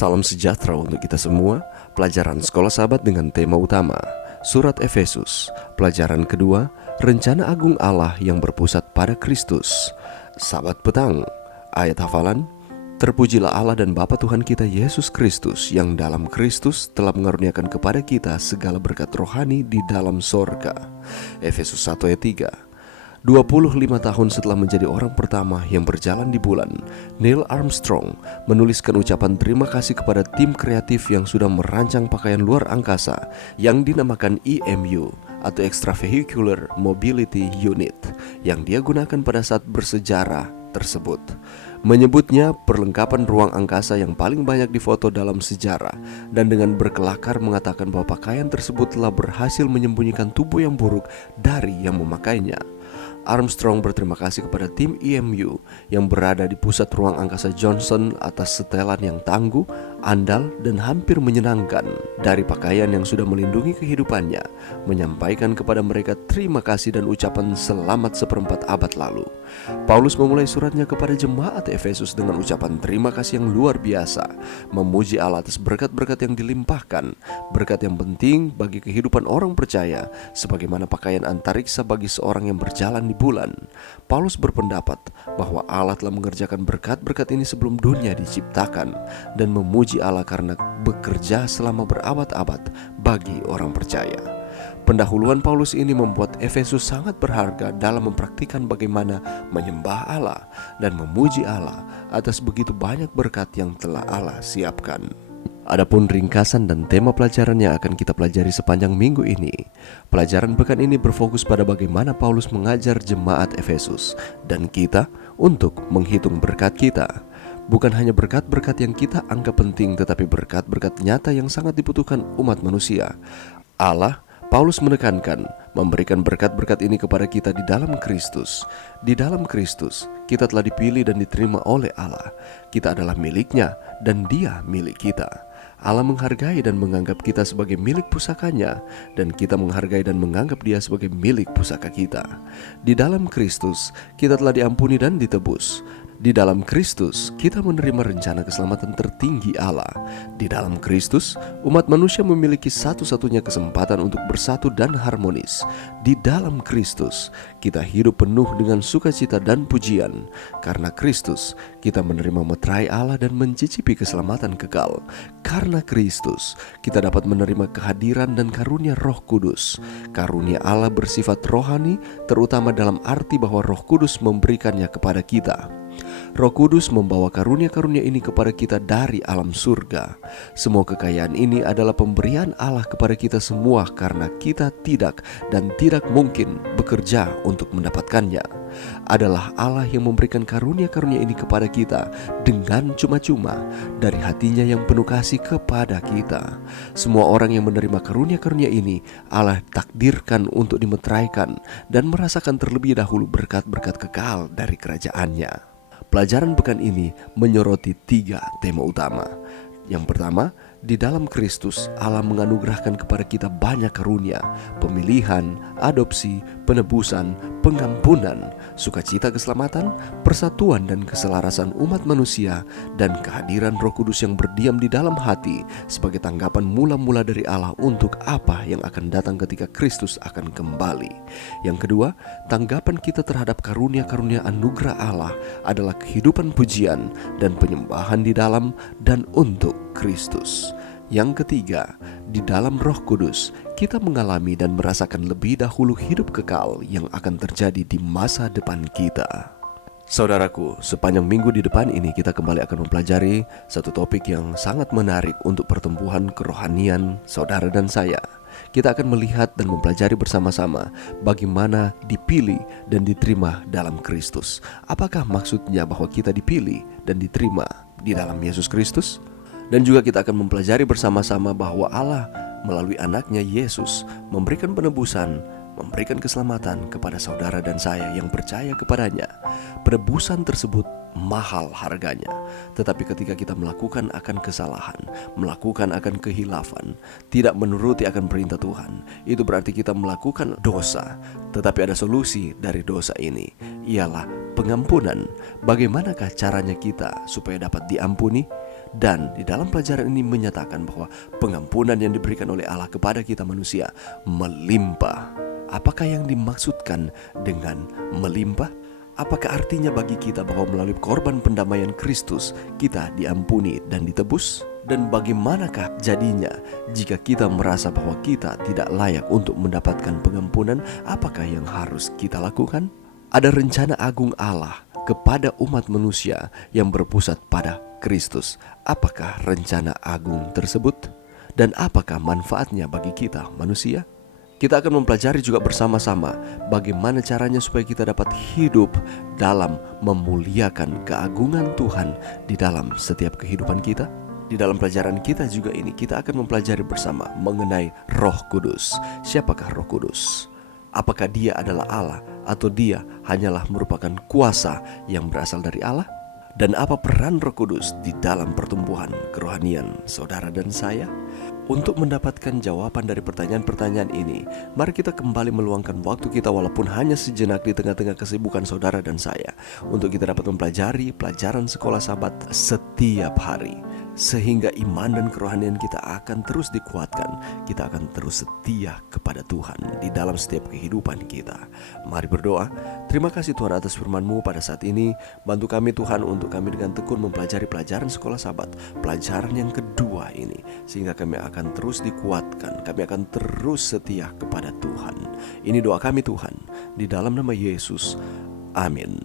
Salam sejahtera untuk kita semua. Pelajaran Sekolah Sahabat dengan tema utama Surat Efesus. Pelajaran kedua, Rencana Agung Allah yang berpusat pada Kristus. Sahabat petang, ayat hafalan: Terpujilah Allah dan Bapa Tuhan kita Yesus Kristus, yang dalam Kristus telah mengaruniakan kepada kita segala berkat rohani di dalam sorga. Efesus 1 ayat 3. 25 tahun setelah menjadi orang pertama yang berjalan di bulan, Neil Armstrong menuliskan ucapan terima kasih kepada tim kreatif yang sudah merancang pakaian luar angkasa yang dinamakan EMU atau Extravehicular Mobility Unit yang dia gunakan pada saat bersejarah tersebut. Menyebutnya perlengkapan ruang angkasa yang paling banyak difoto dalam sejarah, dan dengan berkelakar mengatakan bahwa pakaian tersebut telah berhasil menyembunyikan tubuh yang buruk dari yang memakainya. Armstrong berterima kasih kepada tim EMU yang berada di pusat ruang angkasa Johnson atas setelan yang tangguh, andal, dan hampir menyenangkan dari pakaian yang sudah melindungi kehidupannya, menyampaikan kepada mereka terima kasih dan ucapan selamat seperempat abad lalu. Paulus memulai suratnya kepada jemaat Efesus dengan ucapan terima kasih yang luar biasa, memuji Allah atas berkat-berkat yang dilimpahkan, berkat yang penting bagi kehidupan orang percaya, sebagaimana pakaian antariksa bagi seorang yang berjalan di bulan. Paulus berpendapat bahwa Allah telah mengerjakan berkat-berkat ini sebelum dunia diciptakan, dan memuji Allah karena bekerja selama berabad-abad bagi orang percaya. Pendahuluan Paulus ini membuat Efesus sangat berharga dalam mempraktikkan bagaimana menyembah Allah dan memuji Allah atas begitu banyak berkat yang telah Allah siapkan. Adapun ringkasan dan tema pelajaran yang akan kita pelajari sepanjang minggu ini. Pelajaran pekan ini berfokus pada bagaimana Paulus mengajar jemaat Efesus dan kita untuk menghitung berkat kita. Bukan hanya berkat-berkat yang kita anggap penting, tetapi berkat-berkat nyata yang sangat dibutuhkan umat manusia. Paulus menekankan memberikan berkat-berkat ini kepada kita di dalam Kristus. Di dalam Kristus, kita telah dipilih dan diterima oleh Allah. Kita adalah miliknya dan Dia milik kita. Allah menghargai dan menganggap kita sebagai milik pusakanya, dan kita menghargai dan menganggap Dia sebagai milik pusaka kita. Di dalam Kristus, kita telah diampuni dan ditebus. Di dalam Kristus, kita menerima rencana keselamatan tertinggi Allah. Di dalam Kristus, umat manusia memiliki satu-satunya kesempatan untuk bersatu dan harmonis. Di dalam Kristus, kita hidup penuh dengan sukacita dan pujian. Karena Kristus, kita menerima meterai Allah dan mencicipi keselamatan kekal. Karena Kristus, kita dapat menerima kehadiran dan karunia Roh Kudus. Karunia Allah bersifat rohani, terutama dalam arti bahwa Roh Kudus memberikannya kepada kita. Roh Kudus membawa karunia-karunia ini kepada kita dari alam surga. Semua kekayaan ini adalah pemberian Allah kepada kita semua karena kita tidak dan tidak mungkin bekerja untuk mendapatkannya. Adalah Allah yang memberikan karunia-karunia ini kepada kita dengan cuma-cuma dari hatinya yang penuh kasih kepada kita. Semua orang yang menerima karunia-karunia ini Allah takdirkan untuk dimeteraikan dan merasakan terlebih dahulu berkat-berkat kekal dari kerajaannya. Pelajaran pekan ini menyoroti 3 tema utama. Yang pertama, di dalam Kristus Allah menganugerahkan kepada kita banyak karunia, pemilihan, adopsi, penebusan, pengampunan, sukacita keselamatan, persatuan dan keselarasan umat manusia, dan kehadiran Roh Kudus yang berdiam di dalam hati sebagai tanggapan mula-mula dari Allah untuk apa yang akan datang ketika Kristus akan kembali. Yang kedua, tanggapan kita terhadap karunia-karunia anugerah Allah adalah kehidupan pujian dan penyembahan di dalam dan untuk Kristus. Yang ketiga, di dalam Roh Kudus kita mengalami dan merasakan lebih dahulu hidup kekal yang akan terjadi di masa depan kita. Saudaraku, sepanjang minggu di depan ini kita kembali akan mempelajari satu topik yang sangat menarik untuk pertumbuhan kerohanian saudara dan saya. Kita akan melihat dan mempelajari bersama-sama bagaimana dipilih dan diterima dalam Kristus. Apakah maksudnya bahwa kita dipilih dan diterima di dalam Yesus Kristus? Dan juga kita akan mempelajari bersama-sama bahwa Allah melalui anaknya Yesus memberikan penebusan, memberikan keselamatan kepada saudara dan saya yang percaya kepadanya. Penebusan tersebut mahal harganya, tetapi ketika kita melakukan akan kesalahan, melakukan akan kehilafan, tidak menuruti akan perintah Tuhan, itu berarti kita melakukan dosa. Tetapi ada solusi dari dosa ini, ialah pengampunan. Bagaimanakah caranya kita supaya dapat diampuni? Dan di dalam pelajaran ini menyatakan bahwa pengampunan yang diberikan oleh Allah kepada kita manusia melimpah. Apakah yang dimaksudkan dengan melimpah? Apakah artinya bagi kita bahwa melalui korban pendamaian Kristus kita diampuni dan ditebus? Dan bagaimanakah jadinya jika kita merasa bahwa kita tidak layak untuk mendapatkan pengampunan? Apakah yang harus kita lakukan? Ada rencana agung Allah kepada umat manusia yang berpusat pada Kristus. Apakah rencana agung tersebut? Dan apakah manfaatnya bagi kita manusia? Kita akan mempelajari juga bersama-sama bagaimana caranya supaya kita dapat hidup dalam memuliakan keagungan Tuhan di dalam setiap kehidupan kita. Di dalam pelajaran kita juga ini, kita akan mempelajari bersama mengenai Roh Kudus. Siapakah Roh Kudus? Apakah dia adalah Allah atau dia hanyalah merupakan kuasa yang berasal dari Allah? Dan apa peran Roh Kudus di dalam pertumbuhan kerohanian saudara dan saya? Untuk mendapatkan jawaban dari pertanyaan-pertanyaan ini, mari kita kembali meluangkan waktu kita walaupun hanya sejenak di tengah-tengah kesibukan saudara dan saya, untuk kita dapat mempelajari pelajaran sekolah Sabat setiap hari, sehingga iman dan kerohanian kita akan terus dikuatkan. Kita akan terus setia kepada Tuhan di dalam setiap kehidupan kita. Mari berdoa. Terima kasih Tuhan atas firman-Mu pada saat ini. Bantu kami Tuhan untuk kami dengan tekun mempelajari pelajaran sekolah Sabat, pelajaran yang kedua ini, sehingga kami akan terus dikuatkan. Kami akan terus setia kepada Tuhan. Ini doa kami Tuhan, di dalam nama Yesus. Amin.